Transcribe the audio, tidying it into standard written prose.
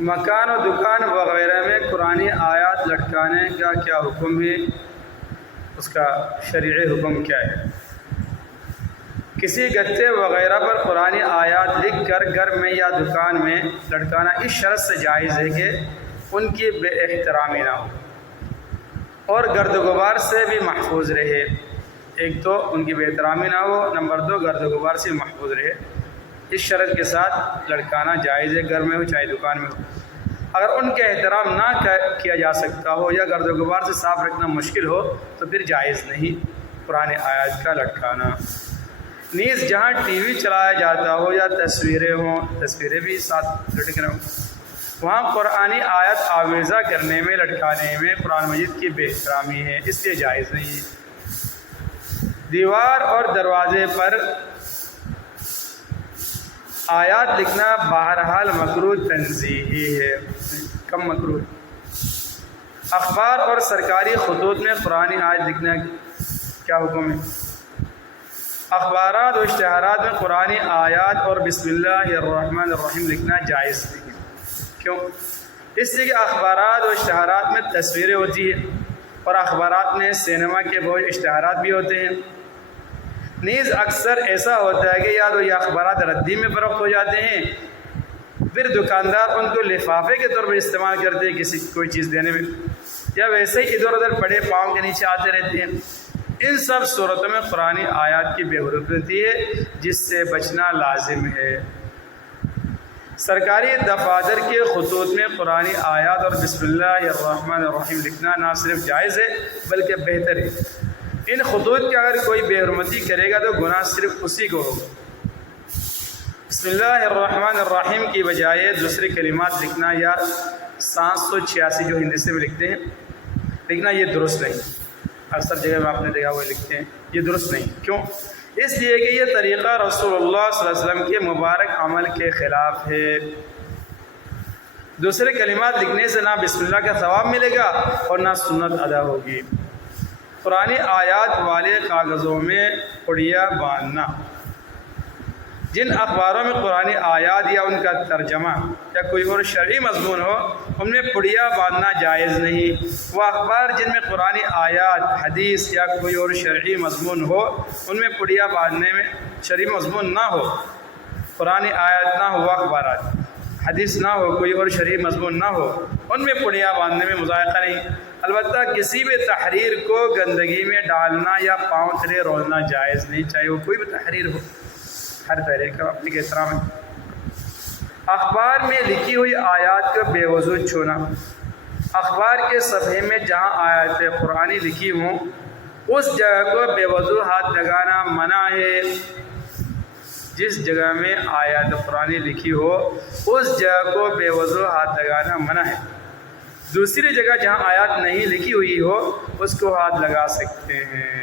مکان و دکان وغیرہ میں قرآنی آیات لٹکانے کا کیا حکم ہے؟ اس کا شرعی حکم کیا ہے؟ کسی گتے وغیرہ پر قرآنی آیات لکھ کر گھر میں یا دکان میں لٹکانا اس شرط سے جائز ہے کہ ان کی بے احترامی نہ ہو اور گرد و غبار سے بھی محفوظ رہے۔ ایک تو ان کی بے احترامی نہ ہو، نمبر دو گرد و غبار سے محفوظ رہے۔ اس شرط کے ساتھ لٹکانا جائز ہے، گھر میں ہو چاہے دکان میں ہو۔ اگر ان کے احترام نہ کیا جا سکتا ہو یا گرد و غبار سے صاف رکھنا مشکل ہو تو پھر جائز نہیں قرآن آیات کا لٹکانا۔ نیز جہاں ٹی وی چلایا جاتا ہو یا تصویریں ہوں، تصویریں بھی ساتھ لٹک رہے ہوں، وہاں قرآنی آیت آویزہ کرنے میں لٹکانے میں قرآن مجید کی بے احترامی ہے، اس لیے جائز نہیں۔ دیوار اور دروازے پر آیات لکھنا بہرحال مکروہ تنزیہی ہے، کم مکروہ۔ اخبار اور سرکاری خطوط میں قرآنی آیت لکھنا کیا حکم ہے؟ اخبارات و اشتہارات میں قرآنی آیات اور بسم اللہ الرحمن الرحیم لکھنا جائز نہیں۔ کیوں؟ اس لیے کہ اخبارات و اشتہارات میں تصویریں ہوتی ہیں اور اخبارات میں سینما کے بہت اشتہارات بھی ہوتے ہیں۔ نیز اکثر ایسا ہوتا ہے کہ یا تو یہ اخبارات ردی میں فروخت ہو جاتے ہیں، پھر دکاندار ان کو لفافے کے طور پر استعمال کرتے ہیں کسی کوئی چیز دینے میں، یا ویسے ہی ادھر ادھر پڑے پاؤں کے نیچے آتے رہتے ہیں۔ ان سب صورتوں میں قرآنی آیات کی بے حرمتی ہے، جس سے بچنا لازم ہے۔ سرکاری دفاتر کے خطوط میں قرآنی آیات اور بسم اللہ الرحمن الرحیم لکھنا نہ صرف جائز ہے بلکہ بہتر ہے۔ ان خطوط کی اگر کوئی بے حرمتی کرے گا تو گناہ صرف اسی کو ہوگا۔ بسم اللہ الرحمن الرحیم کی بجائے دوسرے کلمات لکھنا یا 786 جو ہندی سے بھی لکھتے ہیں لکھنا، یہ درست نہیں۔ اکثر جگہ میں آپ نے دیکھا وہ لکھتے ہیں، یہ درست نہیں۔ کیوں؟ اس لیے کہ یہ طریقہ رسول اللہ صلی اللہ علیہ وسلم کے مبارک عمل کے خلاف ہے۔ دوسرے کلمات لکھنے سے نہ بسم اللہ کا ثواب ملے گا اور نہ سنت ادا ہوگی۔ قرآنی آیات والے کاغذوں میں پڑیا باندھنا، جن اخباروں میں قرآنی آیات یا ان کا ترجمہ یا کوئی اور شرعی مضمون ہو، ان میں پڑیا باندھنا جائز نہیں۔ وہ اخبار جن میں قرآنی آیات، حدیث یا کوئی اور شرعی مضمون ہو، ان میں پڑیا باندھنے میں شرعی مضمون نہ ہو، قرآنی آیات نہ ہو، اخبارات حدیث نہ ہو، کوئی اور شرعی مضمون نہ ہو، ان میں پڑیا باندھنے میں مذائقہ نہیں۔ البتہ کسی بھی تحریر کو گندگی میں ڈالنا یا پاؤں تلے رولنا جائز نہیں، چاہے وہ کوئی بھی تحریر ہو، ہر تحریر کا اپنی احترام ہے۔ اخبار میں لکھی ہوئی آیات کو بے وضو چھونا، اخبار کے صفحے میں جہاں آیات قرآنی لکھی ہوں اس جگہ کو بے وضو ہاتھ لگانا منع ہے۔ جس جگہ میں آیات قرآنی لکھی ہو اس جگہ کو بے وضو ہاتھ لگانا منع ہے۔ دوسری جگہ جہاں آیات نہیں لکھی ہوئی ہو اس کو ہاتھ لگا سکتے ہیں۔